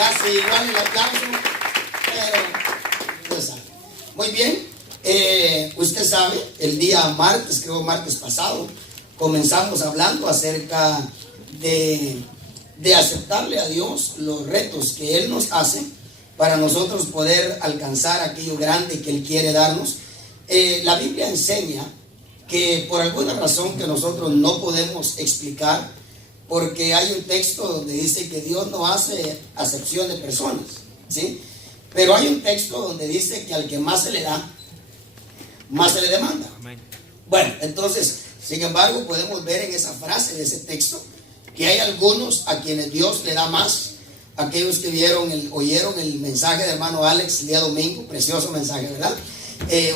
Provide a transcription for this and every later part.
casi igual el aplauso, pero usted sabe. Muy bien, usted sabe, el día martes, creo martes pasado, comenzamos hablando acerca de aceptarle a Dios los retos que Él nos hace para nosotros poder alcanzar aquello grande que Él quiere darnos. La Biblia enseña que por alguna razón que nosotros no podemos explicar, porque hay un texto donde dice que Dios no hace acepción de personas, ¿sí? Pero hay un texto donde dice que al que más se le da, más se le demanda. Amén. Bueno, entonces, sin embargo, podemos ver en esa frase de ese texto que hay algunos a quienes Dios le da más. Aquellos que oyeron el mensaje de hermano Alex el día domingo, precioso mensaje, ¿verdad?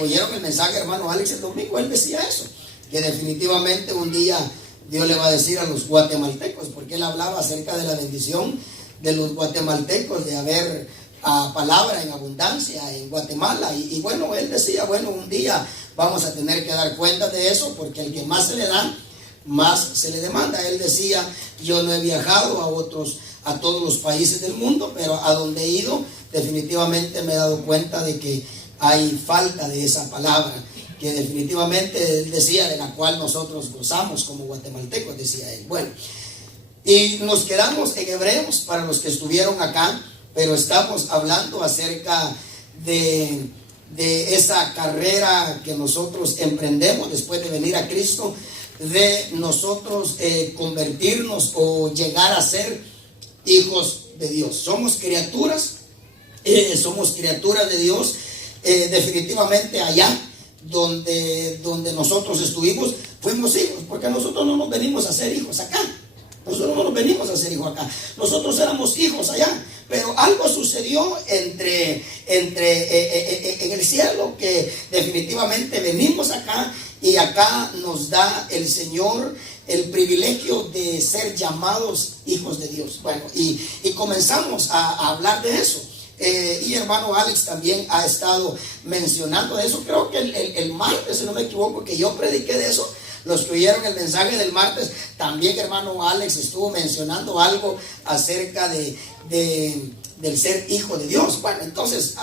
Oyeron el mensaje de hermano Alex el domingo, él decía eso, que definitivamente un día Dios le va a decir a los guatemaltecos, porque él hablaba acerca de la bendición de los guatemaltecos, de haber palabra en abundancia en Guatemala. Y bueno, él decía, bueno, un día vamos a tener que dar cuenta de eso, porque al que más se le da, más se le demanda. Él decía, yo no he viajado a todos los países del mundo, pero a donde he ido, definitivamente me he dado cuenta de que hay falta de esa palabra, que definitivamente él decía, de la cual nosotros gozamos como guatemaltecos, decía él. Bueno, y nos quedamos en Hebreos para los que estuvieron acá, pero estamos hablando acerca de esa carrera que nosotros emprendemos después de venir a Cristo, de nosotros convertirnos o llegar a ser hijos de Dios. Somos criaturas de Dios. Definitivamente allá donde nosotros estuvimos, fuimos hijos, porque nosotros no nos venimos a ser hijos acá. Nosotros no nos venimos a ser hijos acá. Nosotros éramos hijos allá. Pero algo sucedió en el cielo, que definitivamente venimos acá, y acá nos da el Señor el privilegio de ser llamados hijos de Dios. Bueno, y comenzamos a hablar de eso. Y hermano Alex también ha estado mencionando eso. Creo que el martes, si no me equivoco, que yo prediqué de eso. Los que oyeron el mensaje del martes, también hermano Alex estuvo mencionando algo acerca del ser hijo de Dios. Bueno, entonces,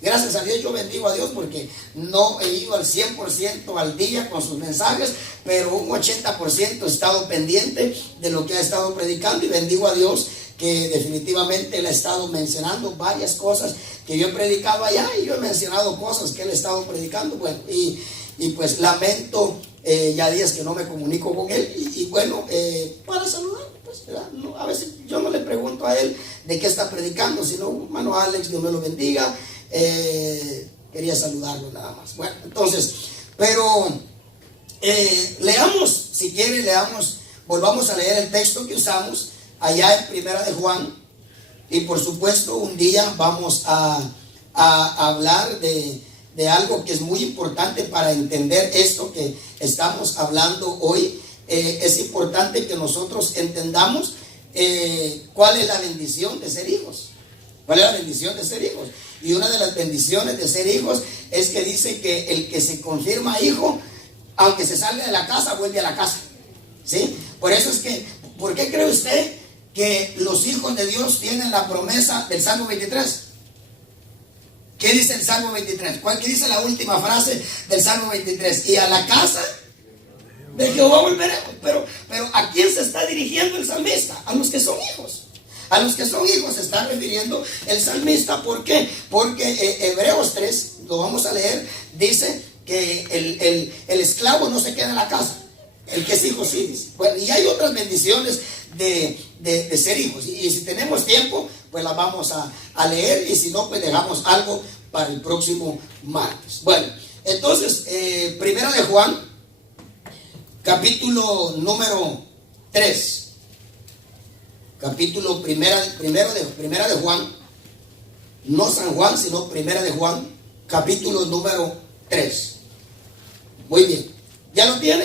gracias a Dios, yo bendigo a Dios, porque no he ido al 100% al día con sus mensajes, pero un 80% he estado pendiente de lo que ha estado predicando, y bendigo a Dios que definitivamente él ha estado mencionando varias cosas que yo he predicado allá, y yo he mencionado cosas que él ha estado predicando. Bueno, y pues lamento ya días que no me comunico con él, y bueno, para saludar, pues, ¿verdad? No, a veces yo no le pregunto a él de qué está predicando, sino, hermano Alex, Dios me lo bendiga, quería saludarlo nada más. Bueno, entonces, pero leamos, si quiere, volvamos a leer el texto que usamos allá en Primera de Juan, y por supuesto un día vamos a hablar de algo que es muy importante para entender esto que estamos hablando hoy. Es importante que nosotros entendamos cuál es la bendición de ser hijos. ¿Cuál es la bendición de ser hijos? Y una de las bendiciones de ser hijos es que dice que el que se confirma hijo, aunque se salga de la casa, vuelve a la casa, ¿sí? Por eso es que, ¿por qué cree usted que los hijos de Dios tienen la promesa del Salmo 23? ¿Qué dice el Salmo 23? ¿Qué dice la última frase del Salmo 23? Y a la casa de Jehová volveremos. Pero ¿a quién se está dirigiendo el salmista? A los que son hijos. A los que son hijos se está refiriendo el salmista. ¿Por qué? Porque Hebreos 3, lo vamos a leer, dice que el esclavo no se queda en la casa. El que es hijo sí, dice. Bueno, y hay otras bendiciones de ser hijos. Y si tenemos tiempo, pues las vamos a leer. Y si no, pues dejamos algo para el próximo martes. Bueno, entonces, Primera de Juan, capítulo número 3. Capítulo primera de Juan. No San Juan, sino Primera de Juan, capítulo número 3. Muy bien. ¿Ya lo tiene?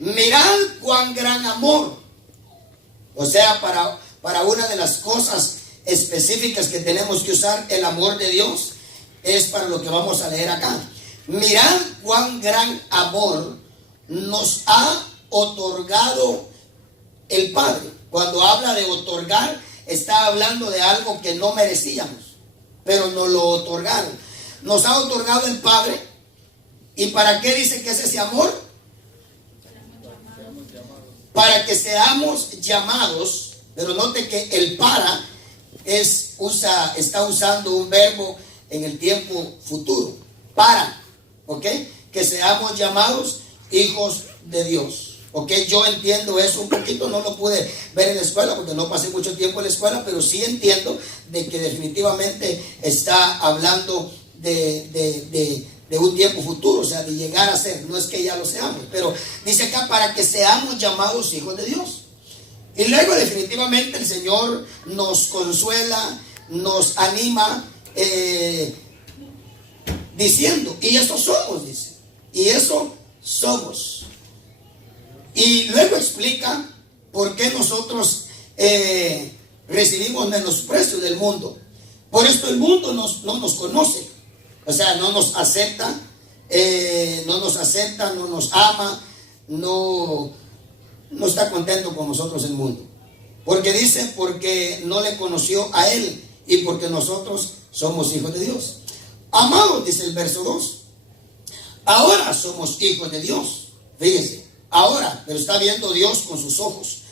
Mirad cuán gran amor. O sea, para una de las cosas específicas que tenemos que usar el amor de Dios, es para lo que vamos a leer acá. Mirad cuán gran amor nos ha otorgado el Padre. Cuando habla de otorgar, está hablando de algo que no merecíamos, pero nos lo otorgaron. Nos ha otorgado el Padre. ¿Y para qué dice que es ese amor? Para que seamos llamados. Pero note que el para está usando un verbo en el tiempo futuro. Para, ¿ok? Que seamos llamados hijos de Dios. Ok, yo entiendo eso un poquito, no lo pude ver en la escuela porque no pasé mucho tiempo en la escuela, pero sí entiendo de que definitivamente está hablando de un tiempo futuro, o sea, de llegar a ser, no es que ya lo seamos, pero dice acá para que seamos llamados hijos de Dios. Y luego definitivamente el Señor nos consuela, nos anima, diciendo, y eso somos, dice, y eso somos. Y luego explica por qué nosotros recibimos menosprecio del mundo. Por esto el mundo no nos conoce, o sea, no nos acepta, no nos ama, no está contento con nosotros el mundo. Porque dice, porque no le conoció a Él y porque nosotros somos hijos de Dios. Amados, dice el verso 2, ahora somos hijos de Dios. Fíjense. Ahora, pero está viendo Dios con sus ojos.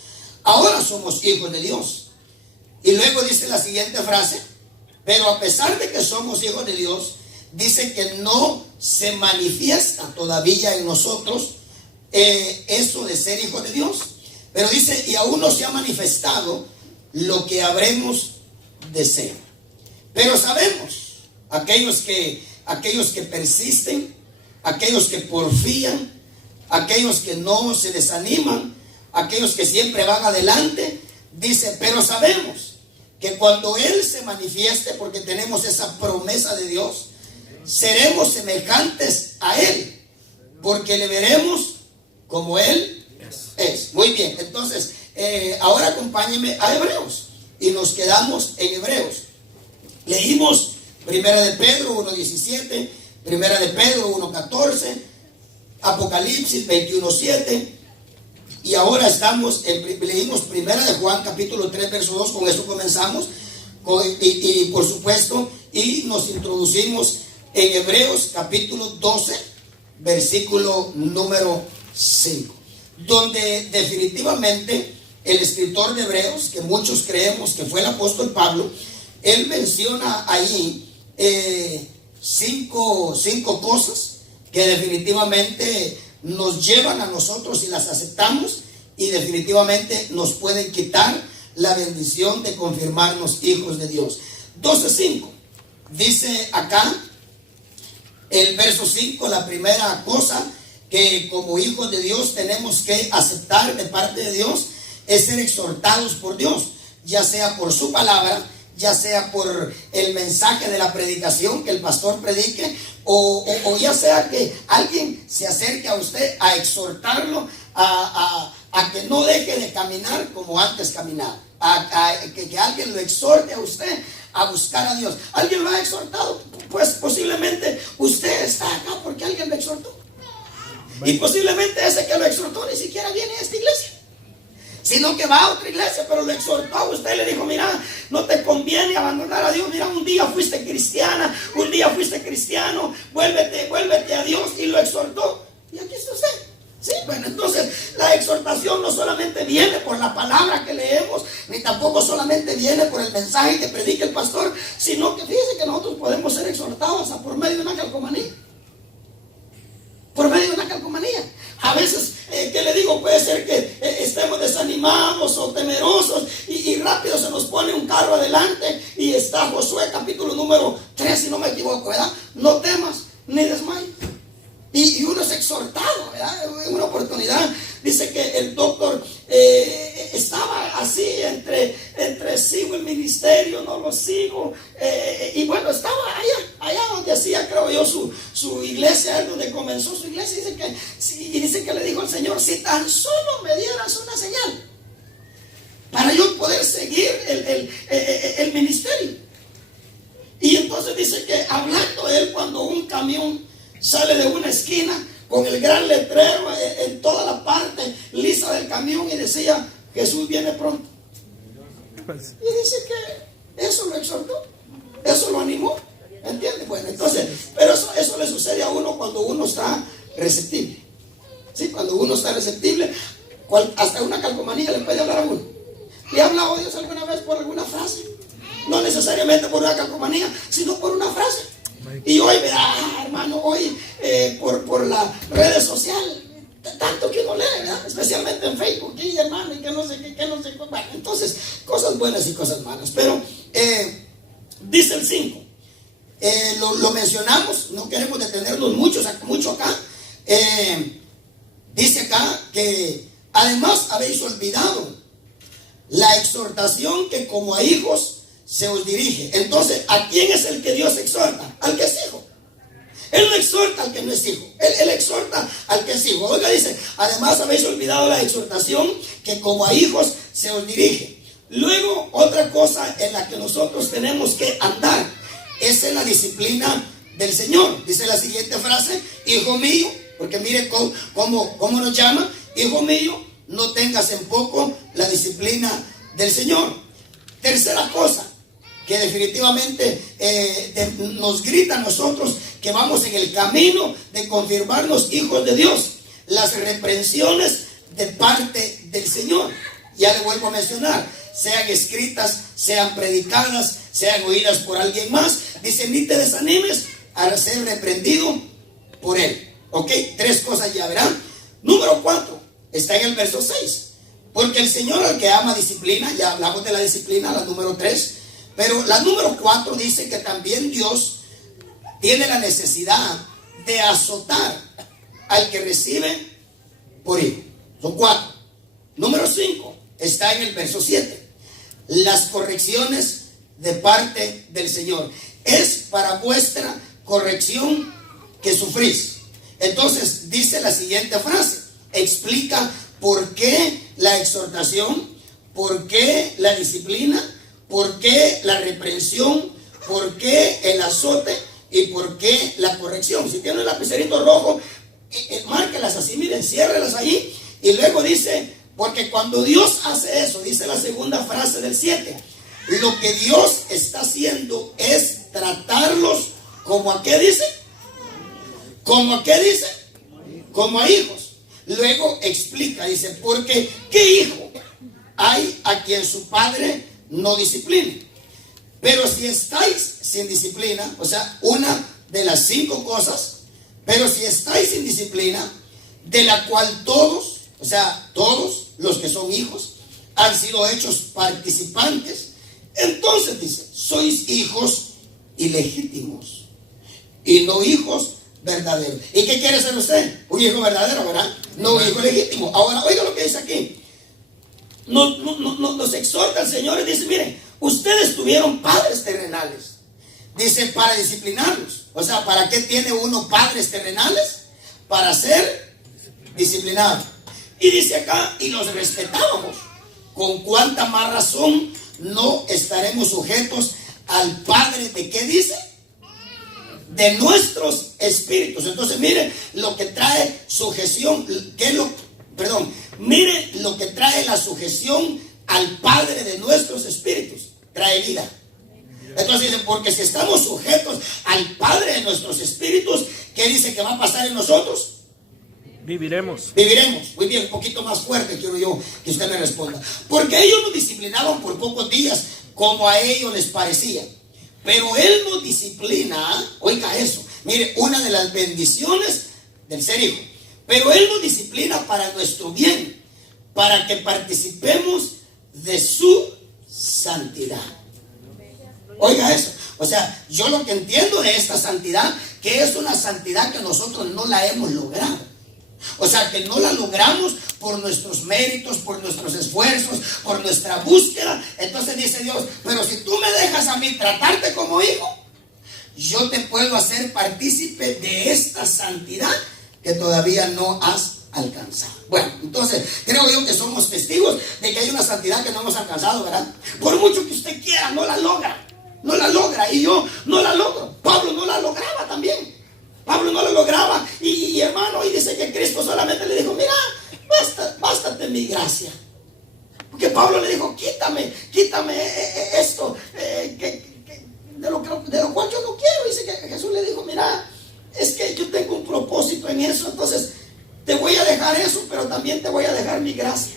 Ahora somos hijos de Dios. Y luego dice la siguiente frase, pero a pesar de que somos hijos de Dios, dice que no se manifiesta todavía en nosotros eso de ser hijos de Dios. Pero dice, y aún no se ha manifestado lo que habremos de ser. Pero sabemos, aquellos que persisten, aquellos que porfían, aquellos que no se desaniman, aquellos que siempre van adelante, dice, pero sabemos que cuando Él se manifieste, porque tenemos esa promesa de Dios, seremos semejantes a Él, porque le veremos como Él es. Muy bien, entonces, ahora acompáñenme a Hebreos, y nos quedamos en Hebreos. Leímos Primera de Pedro 1:17, Primera de Pedro 1:14, Apocalipsis 21:7, y ahora leímos Primera de Juan capítulo 3 verso 2, con eso comenzamos, y por supuesto, y nos introducimos en Hebreos capítulo 12, versículo número 5, donde definitivamente el escritor de Hebreos, que muchos creemos que fue el apóstol Pablo, él menciona ahí cinco cosas que definitivamente nos llevan a nosotros y las aceptamos, y definitivamente nos pueden quitar la bendición de confirmarnos hijos de Dios. 12:5 dice acá el verso 5, la primera cosa que como hijos de Dios tenemos que aceptar de parte de Dios es ser exhortados por Dios, ya sea por su palabra, ya sea por el mensaje de la predicación que el pastor predique, o ya sea que alguien se acerque a usted a exhortarlo a que no deje de caminar como antes caminaba, que alguien lo exhorte a usted a buscar a Dios. ¿Alguien lo ha exhortado? Pues posiblemente usted está acá porque alguien lo exhortó, y posiblemente ese que lo exhortó ni siquiera viene a esta iglesia, sino que va a otra iglesia, pero lo exhortó a usted, le dijo, mira, no te conviene abandonar a Dios, mira, un día fuiste cristiana, un día fuiste cristiano, vuélvete a Dios, y lo exhortó, y aquí está usted. Sí, bueno, entonces la exhortación no solamente viene por la palabra que leemos, ni tampoco solamente viene por el mensaje que predica el pastor, sino que fíjese que nosotros podemos ser exhortados por medio de una calcomanía. Por medio de una calcomanía. A veces, ¿qué le digo? Puede ser que estemos desanimados o temerosos y rápido se nos pone un carro adelante y está Josué capítulo número 3, si no me equivoco, ¿verdad? No temas ni desmayes. Y uno es exhortado, ¿verdad? En una oportunidad dice que el doctor estaba así entre sigo el ministerio, no lo sigo, y bueno, estaba allá donde hacía, creo yo, su iglesia, donde comenzó su iglesia, y dice que le dijo al Señor, si tan solo me dieras una señal para yo poder seguir el ministerio. Y entonces dice que hablando él, cuando un camión sale de una esquina con el gran letrero en toda la parte lisa del camión y decía, Jesús viene pronto. Y dice que eso lo exhortó, eso lo animó. ¿Entiendes? Bueno, entonces, pero eso le sucede a uno cuando uno está receptible. ¿Sí? Cuando uno está receptible, hasta una calcomanía le puede hablar a uno. ¿Le ha hablado Dios alguna vez por alguna frase? No necesariamente por una calcomanía, sino por una frase. Y hoy, verá, hermano, hoy por las redes sociales, tanto que uno lee, ¿verdad? Especialmente en Facebook, y hermano, y que no sé qué, que no sé qué. Bueno, entonces, cosas buenas y cosas malas. Pero dice el 5, lo mencionamos, no queremos detenernos mucho acá. Dice acá que además habéis olvidado la exhortación que como a hijos se os dirige. Entonces, ¿a quién es el que Dios exhorta? Al que es hijo. Él no exhorta al que no es hijo. Él exhorta al que es hijo. Oiga, dice, además habéis olvidado la exhortación que como a hijos se os dirige. Luego, otra cosa en la que nosotros tenemos que andar es en la disciplina del Señor. Dice la siguiente frase: hijo mío, porque mire cómo nos llama: hijo mío, no tengas en poco la disciplina del Señor. Tercera cosa que definitivamente nos grita a nosotros que vamos en el camino de confirmarnos hijos de Dios: las reprensiones de parte del Señor. Ya le vuelvo a mencionar: sean escritas, sean predicadas, sean oídas por alguien más. Dice, ni te desanimes al ser reprendido por él. Ok, 3 cosas ya verán. Número 4 está en el verso 6. Porque el Señor al que ama disciplina. Ya hablamos de la disciplina, la número 3. Pero la número 4 dice que también Dios tiene la necesidad de azotar al que recibe por hijo. Son 4. Número 5 está en el verso 7. Las correcciones de parte del Señor es para vuestra corrección que sufrís. Entonces dice la siguiente frase, explica por qué la exhortación, por qué la disciplina, por qué la reprensión, por qué el azote y por qué la corrección. Si tiene un lapicerito rojo, márquelas así, miren, ciérrelas ahí. Y luego dice, porque cuando Dios hace eso, dice la segunda frase del 7, lo que Dios está haciendo es tratarlos como a qué dice, como a qué dice, como a hijos. Luego explica, dice, porque ¿qué hijo hay a quien su padre no discipline? Pero si estáis sin disciplina, o sea, una de las 5 cosas, pero si estáis sin disciplina, de la cual todos, o sea, todos los que son hijos han sido hechos participantes, entonces dice, sois hijos ilegítimos y no hijos verdaderos. ¿Y qué quiere ser usted? Un hijo verdadero, ¿verdad? No un hijo legítimo. Ahora, oiga lo que dice aquí. Nos exhorta el Señor y dice, miren, ustedes tuvieron padres terrenales. Dice, para disciplinarlos. O sea, ¿para qué tiene uno padres terrenales? Para ser disciplinado. Y dice acá, y los respetábamos. ¿Con cuánta más razón no estaremos sujetos al Padre de qué dice? De nuestros espíritus. Entonces mire lo que trae sujeción, mire lo que trae la sujeción al Padre de nuestros espíritus, trae vida. Entonces dice, porque si estamos sujetos al Padre de nuestros espíritus, ¿qué dice que va a pasar en nosotros? Viviremos. Muy bien, un poquito más fuerte quiero yo que usted me responda. Porque ellos nos disciplinaban por pocos días, como a ellos les parecía. Pero Él nos disciplina, oiga eso, mire, una de las bendiciones del ser hijo. Pero Él nos disciplina para nuestro bien, para que participemos de su santidad. Oiga eso, o sea, yo lo que entiendo de esta santidad, que es una santidad que nosotros no la hemos logrado. O sea, que no la logramos por nuestros méritos, por nuestros esfuerzos, por nuestra búsqueda. Entonces dice Dios, pero si tú me dejas a mí tratarte como hijo, yo te puedo hacer partícipe de esta santidad que todavía no has alcanzado. Bueno, entonces creo yo que somos testigos de que hay una santidad que no hemos alcanzado, ¿verdad? Por mucho que usted quiera, no la logra. No la logra, y yo no la logro. Pablo no la lograba también. Pablo no lo lograba y hermano, y dice que Cristo solamente le dijo, mira, bástate mi gracia. Porque Pablo le dijo, quítame esto, de lo cual yo no quiero. Dice que Jesús le dijo, mira, es que yo tengo un propósito en eso, entonces te voy a dejar eso, pero también te voy a dejar mi gracia.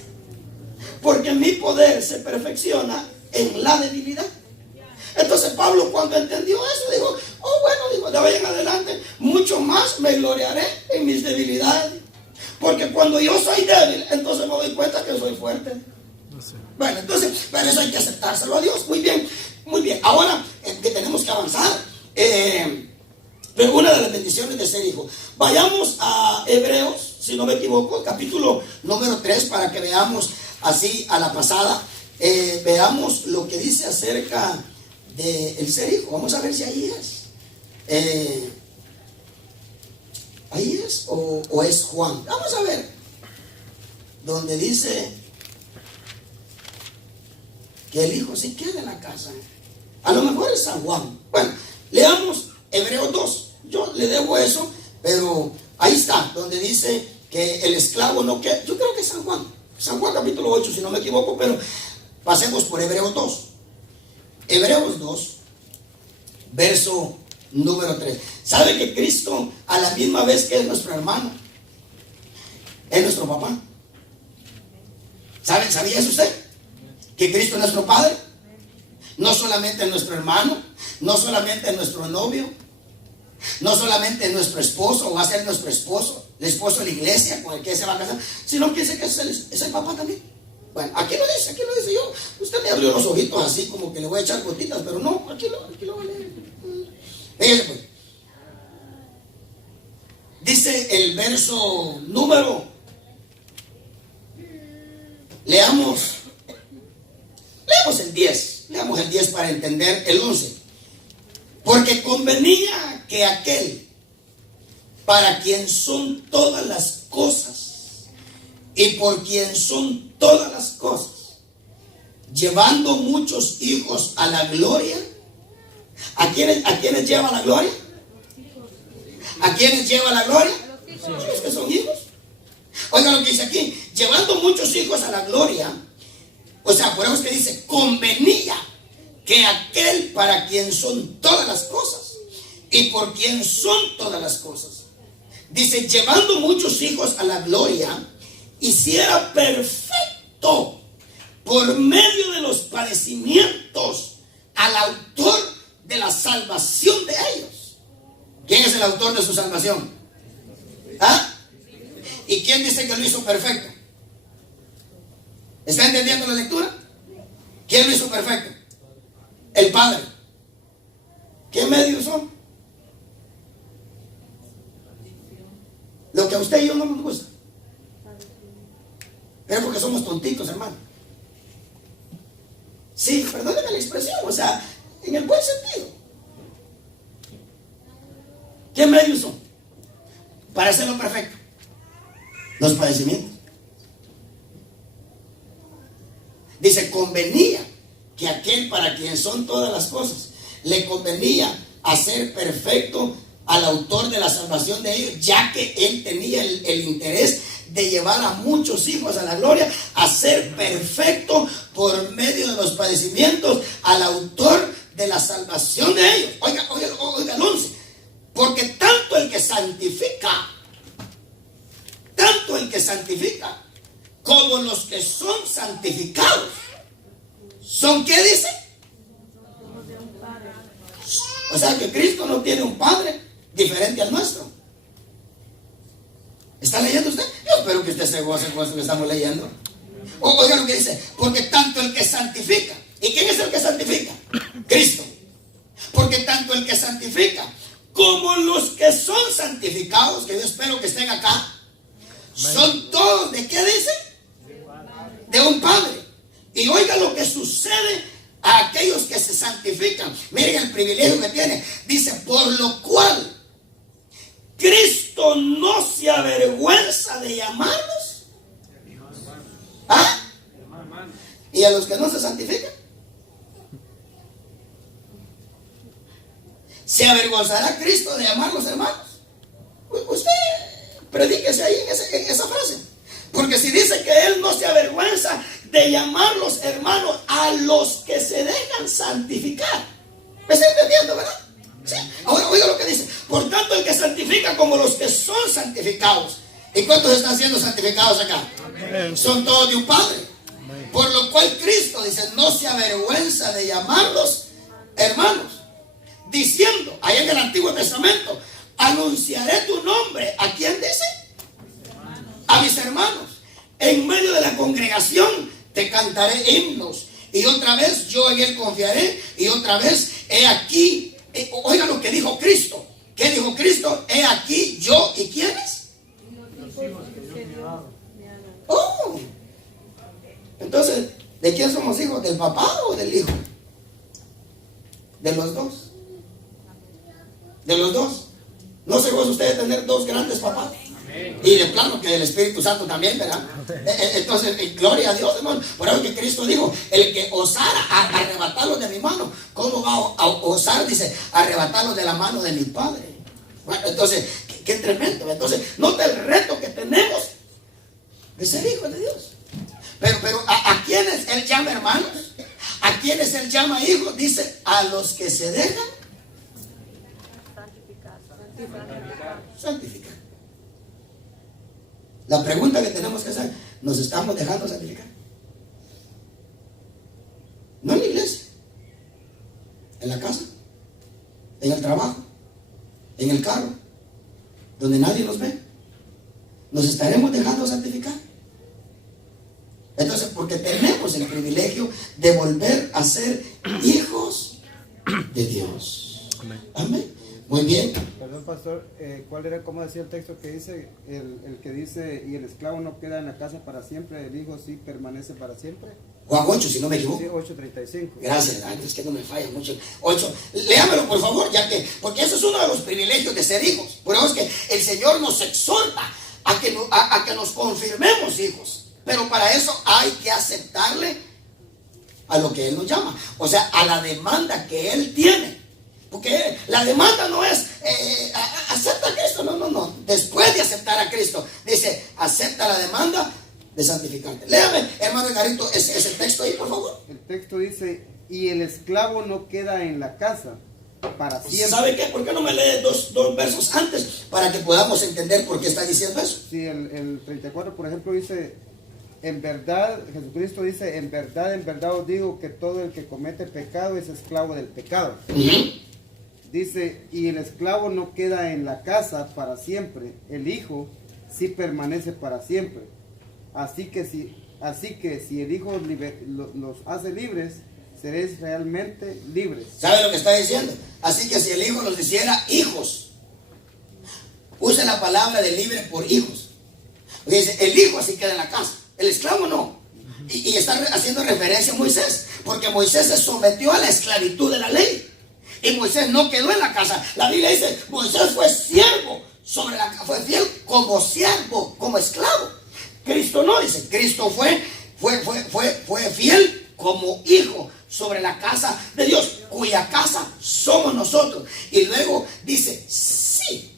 Porque mi poder se perfecciona en la debilidad. Entonces Pablo, cuando entendió eso, dijo, oh bueno, dijo, de hoy en adelante mucho más me gloriaré en mis debilidades. Porque cuando yo soy débil, entonces me doy cuenta que soy fuerte. Bueno, entonces, pero eso hay que aceptárselo a Dios. Muy bien, muy bien. Ahora que tenemos que avanzar, pero una de las bendiciones de ser hijo. Vayamos a Hebreos, si no me equivoco, capítulo número 3, para que veamos así a la pasada. Veamos lo que dice acerca del ser hijo. Vamos a ver si ahí es. ¿Ahí es o es Juan? Vamos a ver. Donde dice que el hijo se queda en la casa. A lo mejor es San Juan. Bueno, leamos Hebreos 2. Yo le debo eso, pero ahí está, donde dice que el esclavo no queda. Yo creo que es San Juan. San Juan capítulo 8, si no me equivoco, pero pasemos por Hebreos 2. Hebreos 2, verso número 3. ¿Sabe que Cristo, a la misma vez que es nuestro hermano, es nuestro papá? ¿Sabía eso usted? Que Cristo es nuestro Padre. No solamente es nuestro hermano, no solamente es nuestro novio, no solamente es nuestro esposo, o va a ser nuestro esposo, el esposo de la iglesia con el que se va a casar, sino que dice que es el papá también. Bueno, aquí lo dice yo. Usted me abrió los ojitos así como que le voy a echar gotitas, pero no, aquí lo voy a leer. Fíjense pues. Dice el verso número. Leamos el 10. Leamos el 10 para entender el 11. Porque convenía que aquel para quien son todas las cosas y por quien son todas las cosas, llevando muchos hijos a la gloria. ¿A quiénes lleva la gloria? ¿A quiénes lleva la gloria? A los que son hijos. Oiga lo que dice aquí, llevando muchos hijos a la gloria. O sea, por eso es que dice, convenía que aquel para quien son todas las cosas y por quien son todas las cosas, dice, llevando muchos hijos a la gloria, hiciera perfecto por medio de los padecimientos al autor de la salvación de ellos. ¿Quién es el autor de su salvación? ¿Ah? ¿Y quién dice que lo hizo perfecto? ¿Está entendiendo la lectura? ¿Quién lo hizo perfecto? El Padre. ¿Qué medios son? Lo que a usted y yo no nos gusta. Pero porque somos tontitos, hermano. Sí, perdónenme la expresión, o sea, en el buen sentido. ¿Qué medios son para hacerlo perfecto? Los padecimientos. Dice, convenía que aquel para quien son todas las cosas, le convenía hacer perfecto al autor de la salvación de ellos, ya que él tenía el interés de llevar a muchos hijos a la gloria, a ser perfecto por medio de los padecimientos al autor de la salvación de ellos. Oiga el 11. Porque tanto el que santifica, como los que son santificados, ¿son qué dice? O sea que Cristo no tiene un Padre diferente al nuestro. ¿Está leyendo usted? Yo espero que usted se goce con eso que estamos leyendo. Oiga lo que dice, porque tanto el que santifica. ¿Y quién es el que santifica? Cristo. Porque tanto el que santifica como los que son santificados, que yo espero que estén acá, son todos, ¿de qué dice? De un Padre. Y oiga lo que sucede a aquellos que se santifican. Miren el privilegio que tiene. Dice, por lo cual Cristo no se avergüenza de llamarlos. ¿Ah? ¿Y a los que no se santifican? ¿Se avergonzará Cristo de llamarlos hermanos? Usted predíquese ahí en esa frase. Porque si dice que Él no se avergüenza de llamarlos hermanos a los que se dejan santificar. ¿Me está entendiendo, verdad? ¿Sí? Ahora oiga lo que dice. Por tanto, el que santifica como los que son santificados. ¿Y cuántos están siendo santificados acá? Amén. Son todos de un Padre. Amén. Por lo cual Cristo dice, no se avergüenza de llamarlos hermanos, diciendo, ahí en el Antiguo Testamento, anunciaré tu nombre. ¿A quién dice? A mis hermanos. En medio de la congregación te cantaré himnos. Y otra vez yo en él confiaré. Y otra vez he aquí. Oiga lo que dijo Cristo. ¿Qué dijo Cristo? He aquí yo. ¿Y quiénes? Oh. Entonces, ¿de quién somos hijos? ¿Del papá o del hijo? De los dos. De los dos. ¿No se goza usted de tener dos grandes papás? Y de plano que el Espíritu Santo también, ¿verdad? Entonces, gloria a Dios, hermano. Por eso que Cristo dijo, el que osara arrebatarlos de mi mano, ¿cómo va a osar? Dice, arrebatarlos de la mano de mi Padre. Bueno, entonces, qué tremendo. Entonces, nota el reto que tenemos de ser hijos de Dios. Pero ¿a quiénes Él llama hermanos? ¿A quiénes Él llama hijos? Dice, a los que se dejan santificar. La pregunta que tenemos que hacer, ¿nos estamos dejando santificar? No en la iglesia, en la casa, en el trabajo, en el carro, donde nadie nos ve. ¿Nos estaremos dejando santificar? Entonces, porque tenemos el privilegio de volver a ser hijos de Dios. Amén. Muy bien. Perdón, pastor, ¿cuál era, cómo decía el texto que dice, el que dice, y el esclavo no queda en la casa para siempre, el hijo sí permanece para siempre? Juan 8, si no me equivoco. Sí, 8:35. Gracias, es que no me falla mucho. 8, léamelo por favor, ya que, porque ese es uno de los privilegios de ser hijos. Por eso es que el Señor nos exhorta a que nos confirmemos hijos. Pero para eso hay que aceptarle a lo que Él nos llama. O sea, a la demanda que Él tiene. Porque la demanda no es acepta a Cristo, no. Después de aceptar a Cristo, dice, acepta la demanda de santificarte. Léame, hermano Garito, ese texto ahí, por favor. El texto dice, y el esclavo no queda en la casa para siempre. ¿Sabe qué? ¿Por qué no me lee dos versos antes para que podamos entender por qué está diciendo eso? Sí, el 34, por ejemplo, dice, en verdad, Jesucristo dice, en verdad os digo que todo el que comete pecado es esclavo del pecado. Dice, y el esclavo no queda en la casa para siempre, el hijo sí permanece para siempre. Así que si el hijo los hace libres, seréis realmente libres. ¿Sabe lo que está diciendo? Así que si el hijo los hiciera hijos, use la palabra de libre por hijos. Dice, el hijo así queda en la casa, el esclavo no. Y está haciendo referencia a Moisés, porque Moisés se sometió a la esclavitud de la ley. Y Moisés no quedó en la casa. La Biblia dice, Moisés fue siervo fue fiel como siervo, como esclavo. Cristo no, dice, Cristo fue fiel como hijo sobre la casa de Dios, cuya casa somos nosotros. Y luego dice, sí,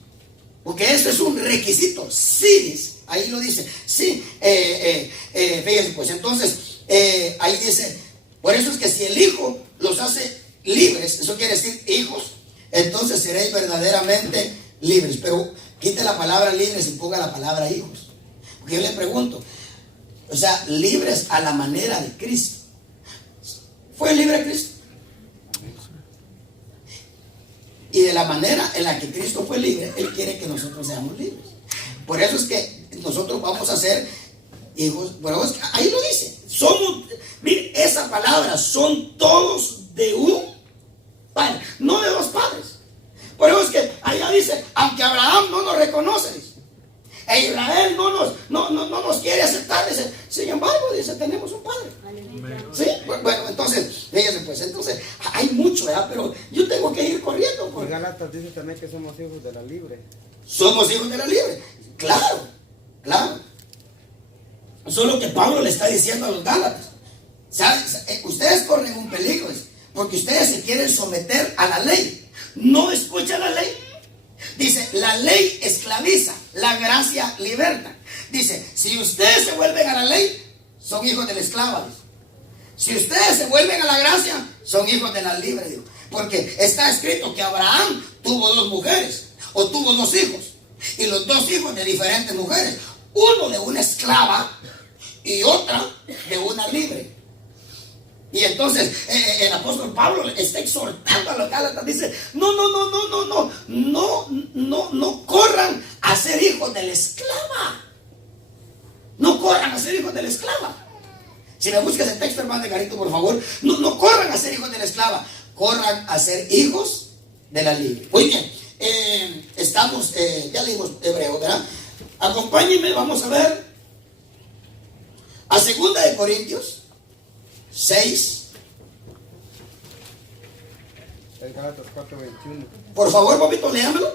porque eso es un requisito, sí, dice, ahí lo dice, sí, fíjense pues, entonces, ahí dice, por eso es que si el hijo los hace libres, eso quiere decir hijos, entonces seréis verdaderamente libres. Pero quite la palabra libres y ponga la palabra hijos. Porque yo le pregunto, o sea, libres a la manera de Cristo. ¿Fue libre Cristo? Y de la manera en la que Cristo fue libre, Él quiere que nosotros seamos libres. Por eso es que nosotros vamos a ser hijos. Bueno, ahí lo dice. Somos, mire, esa palabra, son todos de un padre, no de dos padres. Por eso es que allá dice, aunque Abraham no nos reconoce, dice, e Israel no nos quiere aceptar, dice, sin embargo, dice, tenemos un padre. ¿Sí? Bueno, entonces, fíjense pues, entonces, hay mucho, ¿verdad? Pero yo tengo que ir corriendo. Y Gálatas dice también que somos hijos de la libre. Somos hijos de la libre, claro. Solo que Pablo le está diciendo a los Gálatas, ¿saben? Ustedes corren un peligro, porque ustedes se quieren someter a la ley. No escuchan la ley. Dice, la ley esclaviza, la gracia liberta. Dice, si ustedes se vuelven a la ley, son hijos de la esclava. Dice. Si ustedes se vuelven a la gracia, son hijos de la libre. Digo. Porque está escrito que Abraham tuvo 2 mujeres o tuvo 2 hijos. Y los 2 hijos de diferentes mujeres. Uno de una esclava y otra de una libre. Y entonces el apóstol Pablo está exhortando a los Gálatas, dice, no corran a ser hijos de la esclava. No corran a ser hijos de la esclava. Si me buscas el texto, hermano de Carito, por favor, no corran a ser hijos de la esclava, corran a ser hijos de la libre. Muy bien, estamos, ya leímos Hebreo, ¿verdad? Acompáñenme, vamos a ver a 2 de Corintios 6. El Gálatas 4:21. Por favor, papito, léamelo.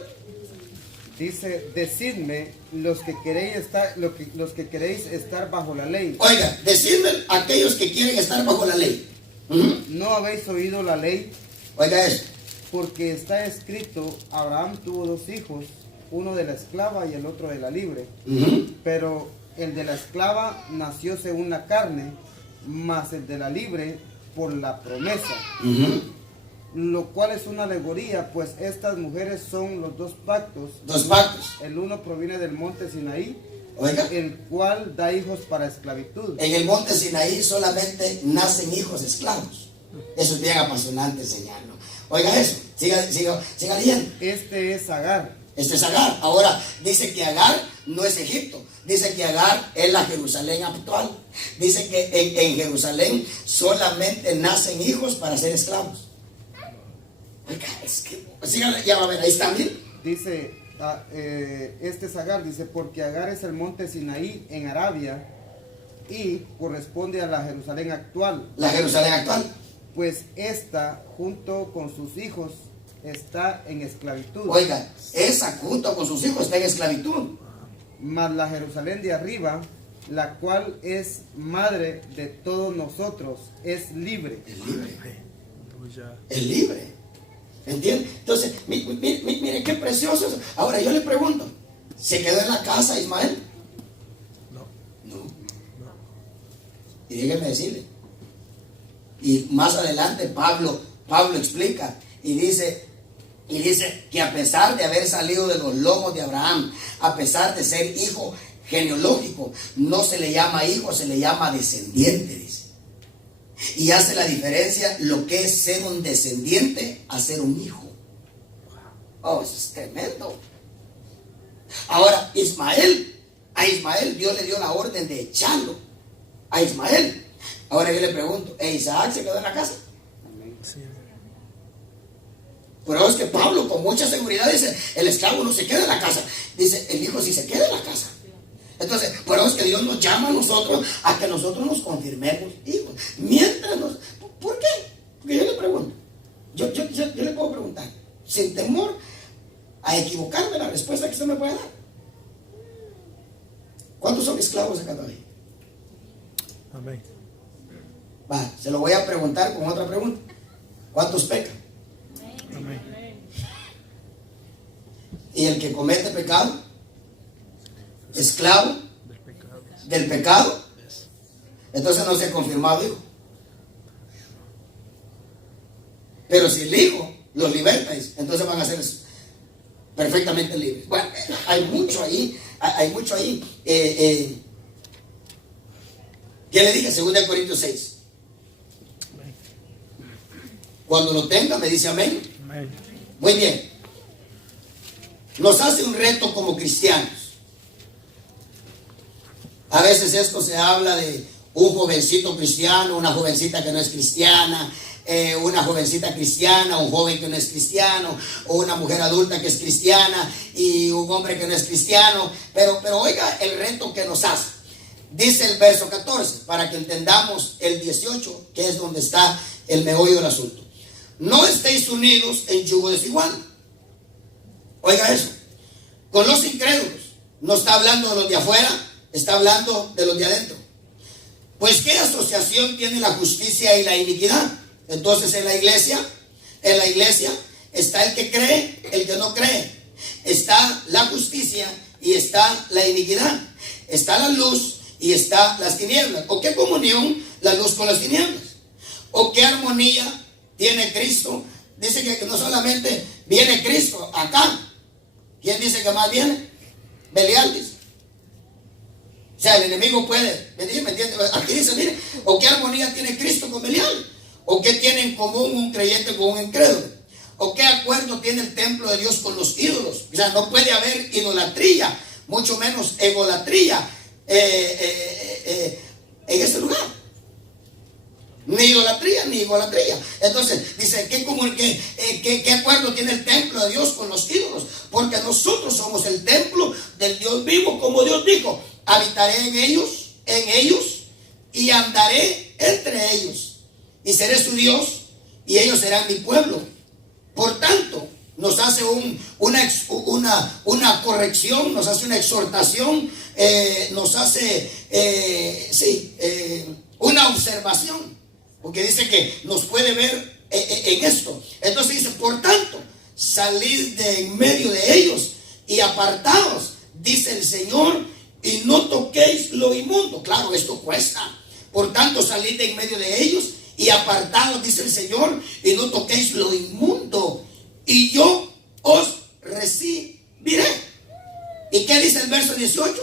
Dice, decidme los que queréis estar bajo la ley. Oiga, decidme aquellos que quieren estar bajo la ley. ¿No habéis oído la ley? Oiga eso. Porque está escrito, Abraham tuvo 2 hijos, uno de la esclava y el otro de la libre. Pero el de la esclava nació según la carne, mas el de la libre por la promesa. Lo cual es una alegoría, pues estas mujeres son los 2 pactos. 2 pactos. El uno proviene del monte Sinaí, Oiga, el cual da hijos para esclavitud. en el monte Sinaí solamente nacen hijos esclavos. Eso es bien apasionante enseñarlo. Oiga eso, siga leyendo. Este es Agar. Este es Agar. Ahora, dice que Agar no es Egipto. Dice que Agar es la Jerusalén actual. Dice que en Jerusalén solamente nacen hijos para ser esclavos. Oiga, es que, ya va a ver, ahí está, miren. Dice, este es Agar, dice, porque Agar es el monte Sinaí en Arabia y corresponde a la Jerusalén actual. La Jerusalén actual. Pues esta, junto con sus hijos, está en esclavitud. Oiga, esa junto con sus hijos está en esclavitud. Mas la Jerusalén de arriba, la cual es madre de todos nosotros, es libre. Es libre. Es libre. ¿Entiende? Entonces, mire qué precioso eso. Ahora yo le pregunto, ¿se quedó en la casa Ismael? No. Y déjenme decirle. Y más adelante Pablo explica y dice que a pesar de haber salido de los lomos de Abraham, a pesar de ser hijo genealógico, no se le llama hijo, se le llama descendiente, dice. Y hace la diferencia lo que es ser un descendiente a ser un hijo. Oh, eso es tremendo. Ahora, a Ismael Dios le dio la orden de echarlo. A Ismael. Ahora yo le pregunto, ¿Isaac se quedó en la casa? Pero es que Pablo con mucha seguridad dice, el esclavo no se queda en la casa. Dice, el hijo sí se queda en la casa. Entonces, por eso es que Dios nos llama a nosotros a que nosotros nos confirmemos hijos. Mientras ¿por qué? Porque yo le pregunto, yo le puedo preguntar, sin temor a equivocarme la respuesta que usted me puede dar. ¿Cuántos son esclavos acá todavía? Amén. Va, se lo voy a preguntar con otra pregunta. ¿Cuántos pecan? Amén. Y el que comete pecado, esclavo del pecado, entonces no se ha confirmado hijo. Pero si el hijo los liberta, entonces van a ser perfectamente libres. Bueno, hay mucho ahí. Ya le dije, 2 Corintios 6. Cuando lo tenga me dice amén. Amén. Muy bien. Nos hace un reto como cristianos. A veces esto se habla de un jovencito cristiano, una jovencita que no es cristiana, una jovencita cristiana, un joven que no es cristiano, o una mujer adulta que es cristiana y un hombre que no es cristiano. Pero oiga el reto que nos hace. Dice el verso 14, para que entendamos el 18, que es donde está el meollo del asunto. No estéis unidos en yugo desigual. Oiga eso. Con los incrédulos. No está hablando de los de afuera, está hablando de los de adentro. Pues ¿qué asociación tiene la justicia y la iniquidad? Entonces en la iglesia está el que cree, el que no cree. Está la justicia y está la iniquidad. Está la luz y está las tinieblas. ¿O qué comunión la luz con las tinieblas? ¿O qué armonía tiene Cristo? Dice que no solamente viene Cristo acá. ¿Quién dice que más viene? Belial dice. O sea, el enemigo puede venir, ¿me entiendes? Aquí dice, mire, ¿o qué armonía tiene Cristo con Belial? ¿O qué tiene en común un creyente con un incrédulo? ¿O qué acuerdo tiene el templo de Dios con los ídolos? O sea, no puede haber idolatría, mucho menos egolatría en ese lugar. Ni idolatría, ni idolatría. Entonces, dice, ¿qué acuerdo tiene el templo de Dios con los ídolos? Porque nosotros somos el templo del Dios vivo, como Dios dijo, habitaré en ellos, y andaré entre ellos, y seré su Dios, y ellos serán mi pueblo. Por tanto, nos hace una corrección, nos hace una exhortación, nos hace, una observación. Porque dice que nos puede ver en esto. Entonces dice, por tanto, salid de en medio de ellos y apartados, dice el Señor, y no toquéis lo inmundo. Claro, esto cuesta. Por tanto, salid de en medio de ellos y apartados, dice el Señor, y no toquéis lo inmundo, y yo os recibiré. ¿Y qué dice el verso 18?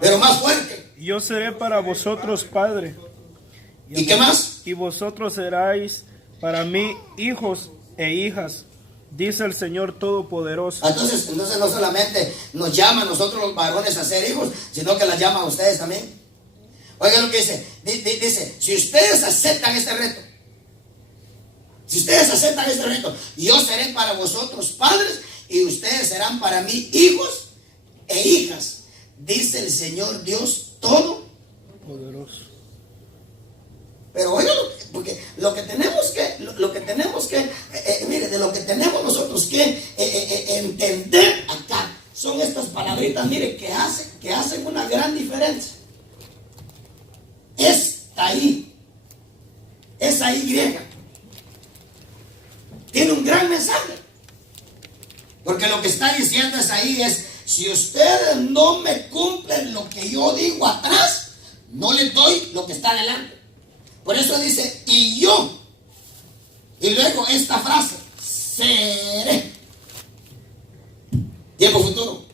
Pero más fuerte. Yo seré para vosotros padre. ¿Y qué más? Y vosotros seráis para mí hijos e hijas, dice el Señor Todopoderoso. Entonces no solamente nos llama a nosotros los varones a ser hijos, sino que las llama a ustedes también. Oigan lo que dice. Dice, si ustedes aceptan este reto, yo seré para vosotros padres y ustedes serán para mí hijos e hijas, dice el Señor Dios Todopoderoso. Pero oigan, porque lo que tenemos que, mire, de lo que tenemos nosotros que entender acá son estas palabritas, mire, que hacen una gran diferencia. Esa Y griega tiene un gran mensaje, porque lo que está diciendo ahí es, si ustedes no me cumplen lo que yo digo atrás, no les doy lo que está adelante. Por eso dice, y yo, y luego esta frase, seré, tiempo futuro,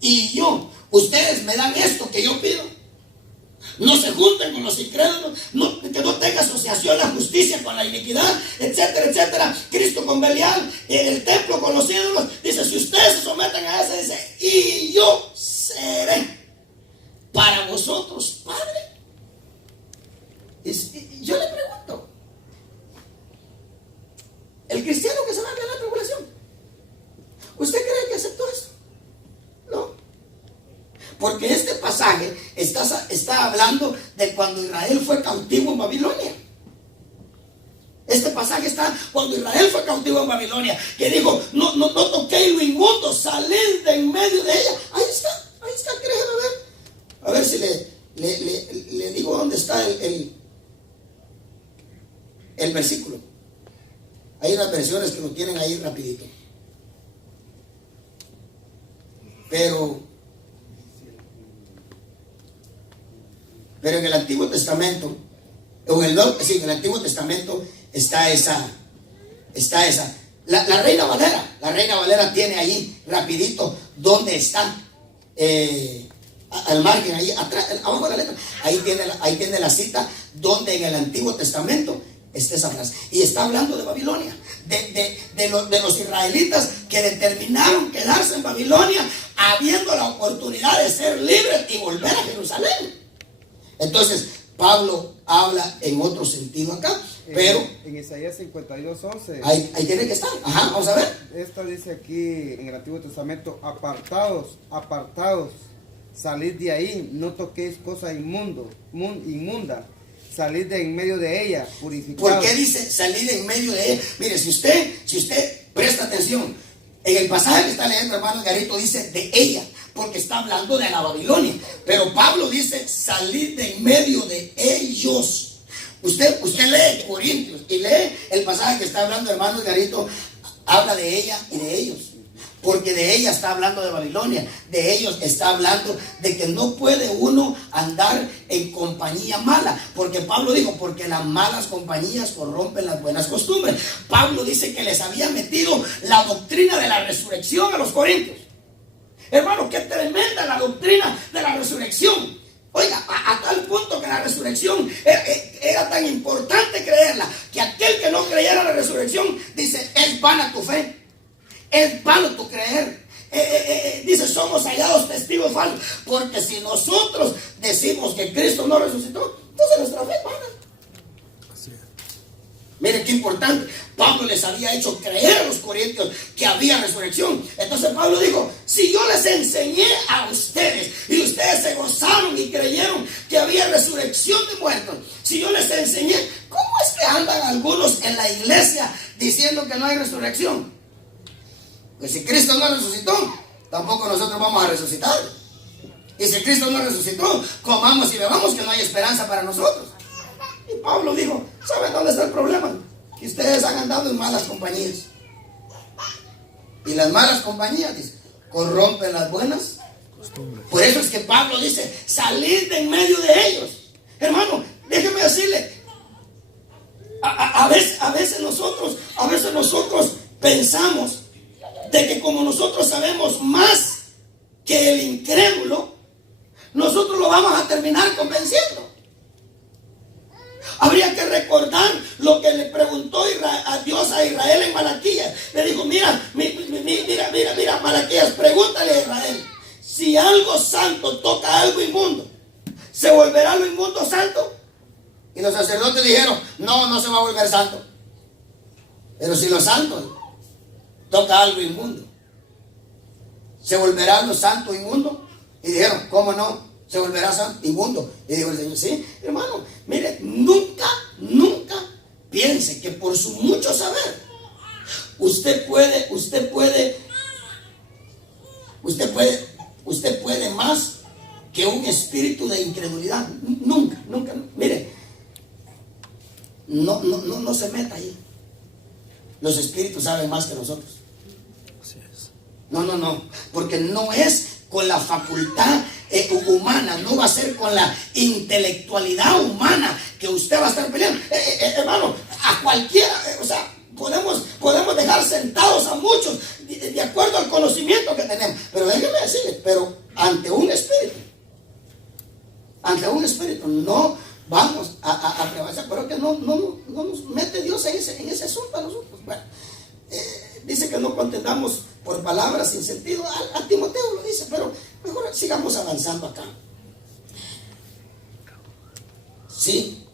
y yo, ustedes me dan esto que yo pido. No se junten con los incrédulos, que no tenga asociación la justicia con la iniquidad, etcétera, etcétera. Cristo con Belial, el templo con los ídolos. Dice, si ustedes se someten a eso, dice, y yo seré para vosotros padre. Yo le pregunto, el cristiano que se va a ganar la tribulación, ¿usted cree que aceptó esto? No. Porque este pasaje está hablando de cuando Israel fue cautivo en Babilonia. Este pasaje está cuando Israel fue cautivo en Babilonia, que dijo, no toquéis lo inmundo, salid de en medio de ella. Ahí está, déjame ver. A ver si le digo dónde está el versículo. Hay unas versiones que lo tienen ahí rapidito. Pero en el Antiguo Testamento, en el Antiguo Testamento está esa. La Reina Valera tiene ahí rapidito dónde está. Al margen, ahí atrás, abajo de la letra, ahí tiene la cita donde en el Antiguo Testamento está esa frase. Y está hablando de Babilonia, de los israelitas que determinaron quedarse en Babilonia, habiendo la oportunidad de ser libres y volver a Jerusalén. Entonces, Pablo habla en otro sentido acá, pero en Isaías 52:11 ahí tiene que estar. Ajá, vamos a ver. Esta dice aquí en el Antiguo Testamento, apartados, salid de ahí, no toquéis cosa inmunda, salid de en medio de ella, purificados. ¿Por qué dice salid en medio de ella? Mire, si usted presta atención, en el pasaje que está leyendo, hermano Garito, dice de ella, porque está hablando de la Babilonia. Pero Pablo dice salid de en medio de ellos. Usted lee Corintios y lee el pasaje que está hablando, hermano Garito, habla de ella y de ellos. porque de ella está hablando de Babilonia, de ellos está hablando de que no puede uno andar en compañía mala, porque Pablo dijo, porque las malas compañías corrompen las buenas costumbres. Pablo dice que les había metido la doctrina de la resurrección a los corintios. Hermano, qué tremenda la doctrina de la resurrección. Oiga, a tal punto que la resurrección era tan importante creerla, que aquel que no creyera en la resurrección, dice, es vana tu fe. Es vano tu creer. Dice, somos hallados testigos falsos. Porque si nosotros decimos que Cristo no resucitó, entonces nuestra fe es vana. Miren qué importante. Pablo les había hecho creer a los corintios que había resurrección. Entonces Pablo dijo, si yo les enseñé a ustedes y ustedes se gozaron y creyeron que había resurrección de muertos, si yo les enseñé, ¿cómo es que andan algunos en la iglesia diciendo que no hay resurrección? Pues si Cristo no resucitó, tampoco nosotros vamos a resucitar. Y si Cristo no resucitó, comamos y bebamos, que no hay esperanza para nosotros. Y Pablo dijo, ¿saben dónde está el problema? Que ustedes han andado en malas compañías. Y las malas compañías, dice, corrompen las buenas costumbres. Por eso es que Pablo dice, salid de en medio de ellos. Hermano, déjeme decirle, a veces nosotros pensamos de que como nosotros sabemos más que el incrédulo, nosotros lo vamos a terminar convenciendo. Habría que recordar lo que le preguntó a Dios a Israel en Malaquías. Le dijo, mira, Malaquías, pregúntale a Israel, si algo santo toca algo inmundo, ¿se volverá lo inmundo santo? Y los sacerdotes dijeron, no se va a volver santo. Pero si lo santo toca algo inmundo, ¿se volverá lo santo inmundo? Y dijeron, ¿cómo no? ¿Se volverá santo inmundo? Y dijo el Señor, sí, hermano, mire, nunca piense que por su mucho saber usted puede más que un espíritu de incredulidad. Nunca, mire, no se meta ahí. Los espíritus saben más que nosotros. No, porque no es con la facultad humana, no va a ser con la intelectualidad humana que usted va a estar peleando. Hermano, a cualquiera, podemos dejar sentados a muchos de acuerdo al conocimiento que tenemos. Pero déjeme decirle, pero ante un espíritu no vamos a prevalecer. Pero que no nos mete Dios en ese asunto a nosotros. Bueno, dice que no contendamos por palabras sin sentido. A Timoteo lo dice, pero mejor sigamos avanzando acá. Sí.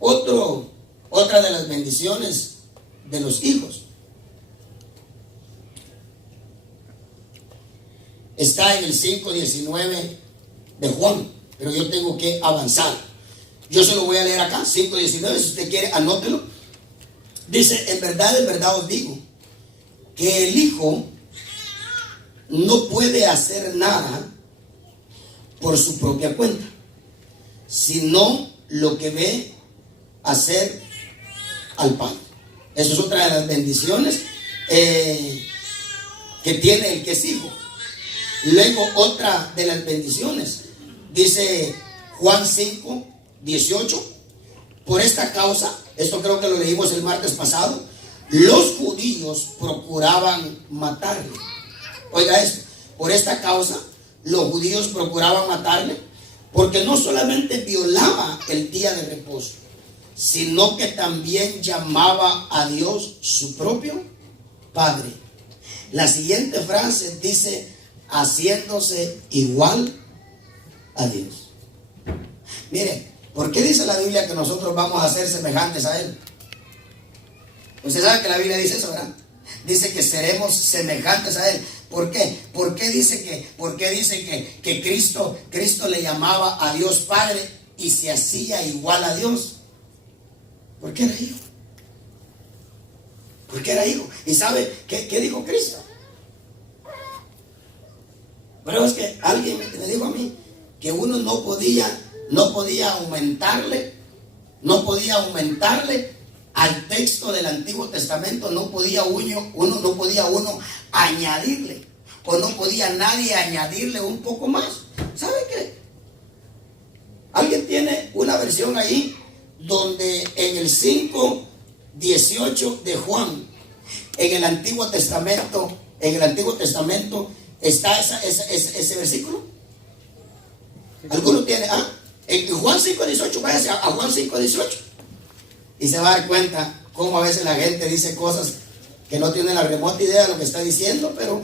Otra de las bendiciones de los hijos está en el 5:19 de Juan, pero yo tengo que avanzar. Yo se lo voy a leer acá, 5:19, si usted quiere, anótelo. Dice, en verdad os digo, que el Hijo no puede hacer nada por su propia cuenta, sino lo que ve hacer al Padre. Eso es otra de las bendiciones que tiene el que es hijo. Luego, otra de las bendiciones, dice Juan 5:18, por esta causa, esto creo que lo leímos el martes pasado, los judíos procuraban matarle. Oiga esto, por esta causa, los judíos procuraban matarle, porque no solamente violaba el día de reposo, sino que también llamaba a Dios su propio Padre. La siguiente frase dice, haciéndose igual a Dios. Mire, ¿por qué dice la Biblia que nosotros vamos a ser semejantes a Él? Usted sabe que la Biblia dice eso, ¿verdad? Dice que seremos semejantes a Él. ¿Por qué? ¿Por qué dice que Cristo le llamaba a Dios Padre y se hacía igual a Dios? Porque era hijo. Porque era hijo. ¿Y sabe qué dijo Cristo? Pero es que alguien me dijo a mí que uno no podía aumentarle al texto del Antiguo Testamento no podía uno añadirle, o no podía nadie añadirle un poco más. ¿Sabe qué? Alguien tiene una versión ahí donde en el 5:18 de Juan, en el Antiguo Testamento está ese versículo. ¿Alguno tiene? En Juan 5:18, váyase a Juan 5:18 y se va a dar cuenta cómo a veces la gente dice cosas que no tiene la remota idea de lo que está diciendo, pero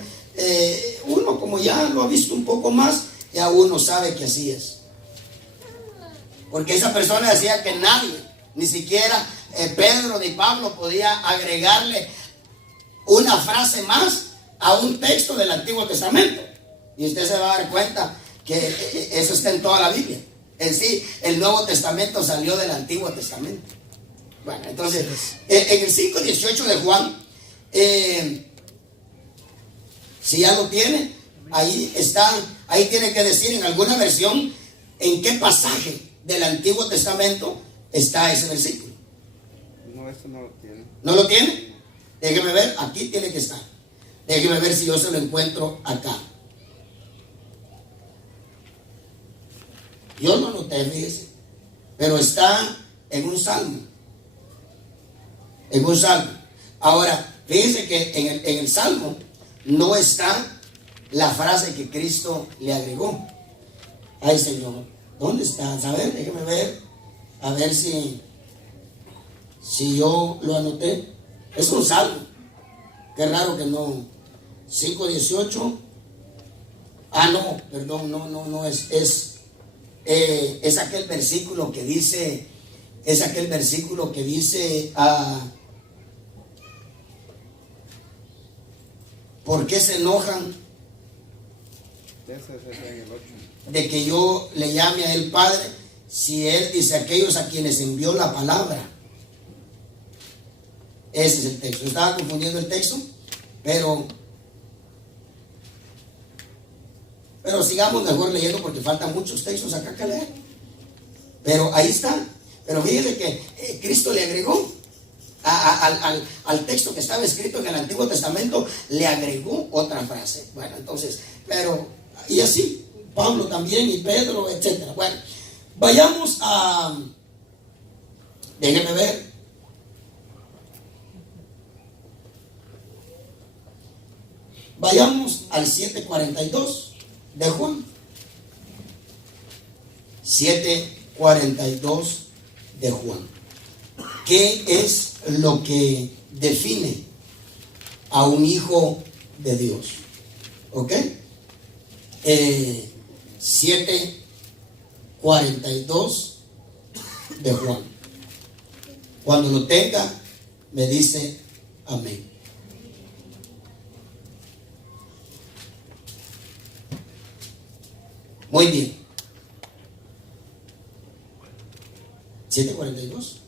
uno, como ya lo ha visto un poco más, ya uno sabe que así es. Porque esa persona decía que nadie, ni siquiera Pedro ni Pablo, podía agregarle una frase más a un texto del Antiguo Testamento. Y usted se va a dar cuenta que eso está en toda la Biblia. En sí, el Nuevo Testamento salió del Antiguo Testamento. Bueno, entonces, en el 5:18 de Juan, si ya lo tiene, ahí está, ahí tiene que decir en alguna versión en qué pasaje del Antiguo Testamento está ese versículo. No, eso no lo tiene. ¿No lo tiene? Déjeme ver, aquí tiene que estar. Déjeme ver si yo se lo encuentro acá. Yo no lo noté, fíjese, pero está en un salmo. En un salmo. Ahora, fíjese que en el salmo no está la frase que Cristo le agregó. Ay, Señor, ¿dónde está? A ver, déjeme ver, a ver si yo lo anoté. Es un salmo. Qué raro que no. 5:18. No, perdón, no es aquel versículo que dice, ¿por qué se enojan de que yo le llame a él Padre, si él dice aquellos a quienes envió la palabra? Ese es el texto. Estaba confundiendo el texto, pero sigamos mejor leyendo porque faltan muchos textos acá que leer. Pero ahí está. Pero fíjense que Cristo le agregó al texto que estaba escrito en el Antiguo Testamento, le agregó otra frase. Bueno, entonces, y así, Pablo también, y Pedro, etcétera. Bueno, vayamos a, déjenme ver. Vayamos al 7:42 de Juan. 7:42 de Juan. ¿Qué es lo que define a un hijo de Dios? ¿Ok? 7:42 de Juan. Cuando lo tenga, me dice amén. Muy bien. 7:42.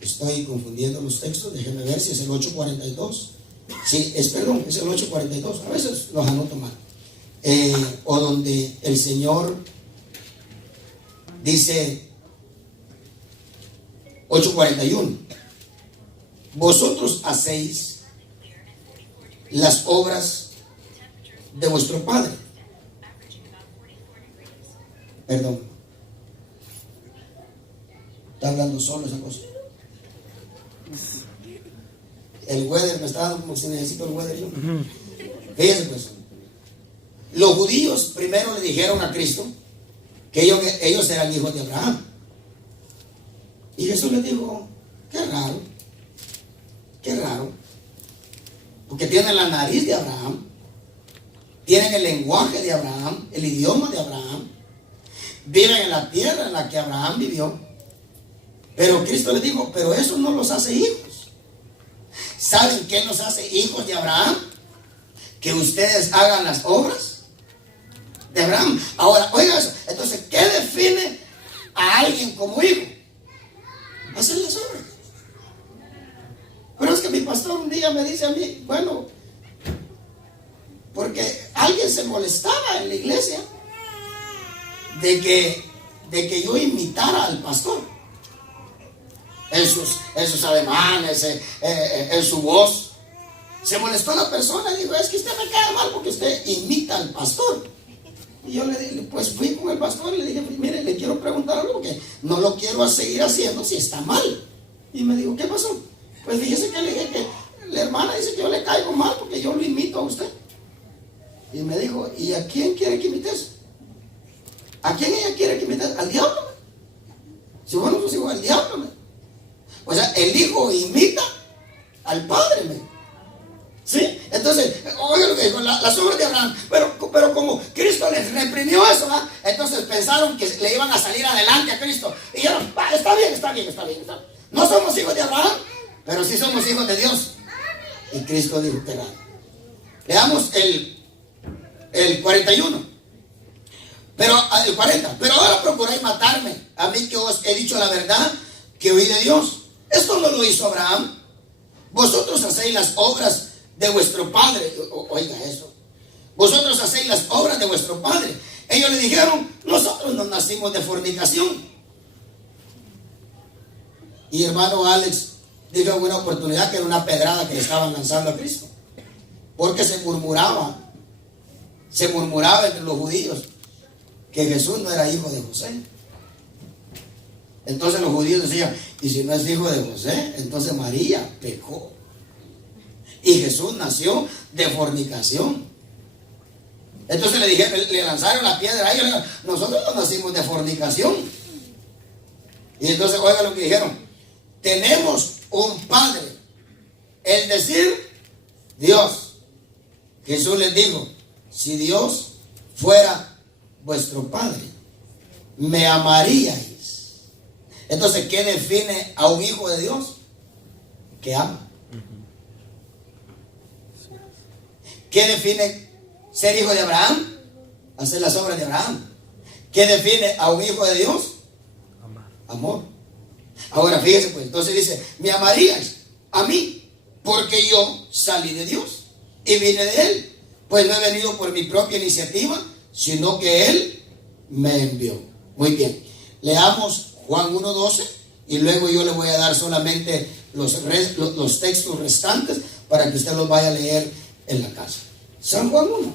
Estoy confundiendo los textos. Déjenme ver si es el 8:42. Sí, es el 8:42. A veces los anoto mal. O donde el Señor dice 8:41. Vosotros hacéis las obras de vuestro Padre. Perdón. Está hablando solo esa cosa. El weather me está dando como si necesito el weather yo. Fíjense pues. Los judíos primero le dijeron a Cristo que ellos eran hijos de Abraham. Y Jesús les dijo, qué raro. Qué raro. Porque tienen la nariz de Abraham, tienen el lenguaje de Abraham, el idioma de Abraham, viven en la tierra en la que Abraham vivió. Pero Cristo les dijo, pero eso no los hace hijos. ¿Saben qué nos hace hijos de Abraham? Que ustedes hagan las obras de Abraham. Ahora, oiga eso. Entonces, ¿qué define a alguien como hijo? Hacer las obras. Pero es que mi pastor un día me dice a mí, bueno, porque alguien se molestaba en la iglesia de que yo imitara al pastor en sus ademanes, en su voz. Se molestó la persona y dijo: es que usted me cae mal porque usted imita al pastor. Y yo le dije, pues fui con el pastor y le dije: mire, le quiero preguntar algo porque no lo quiero seguir haciendo si está mal. Y me dijo: ¿qué pasó? Pues fíjese que le dije que la hermana dice que yo le caigo mal porque yo lo imito a usted. Y me dijo: ¿y a quién quiere que imites? ¿A quién ella quiere que imites? Al diablo. Si vos no sos hijo del diablo. O sea, el hijo imita al padre. ¿Sí? Entonces, oiga lo que dijo, las obras de Abraham. Pero como Cristo les reprimió eso, ¿verdad? Entonces pensaron que le iban a salir adelante a Cristo. Y dijeron: está bien. No somos hijos de Abraham, pero sí somos hijos de Dios. Y Cristo dijo: que nada. Leamos el 41. Pero el 40. Pero ahora procuráis matarme, a mí que os he dicho la verdad que oí de Dios. Esto no lo hizo Abraham. Vosotros hacéis las obras de vuestro padre. Oiga eso. Vosotros hacéis las obras de vuestro padre. Ellos le dijeron: nosotros no nacimos de fornicación. Y hermano Alex dijo en una oportunidad que era una pedrada que le estaban lanzando a Cristo, porque se murmuraba entre los judíos que Jesús no era hijo de José. Entonces los judíos decían: y si no es hijo de José, entonces María pecó y Jesús nació de fornicación. Entonces le dijeron, le lanzaron la piedra a ellos: nosotros no nacimos de fornicación. Y entonces oiga lo que dijeron: tenemos un padre, es decir, Dios. Jesús les dijo: si Dios fuera vuestro padre, me amaríais. Entonces, ¿qué define a un hijo de Dios? Que ama. ¿Qué define ser hijo de Abraham? Hacer las obras de Abraham. ¿Qué define a un hijo de Dios? Amor. Ahora fíjese pues, entonces dice: me amaríais a mí, porque yo salí de Dios y vine de Él. Pues no he venido por mi propia iniciativa, sino que Él me envió. Muy bien, leamos Juan 1:12 y luego yo le voy a dar solamente los textos restantes para que usted los vaya a leer en la casa. San Juan 1.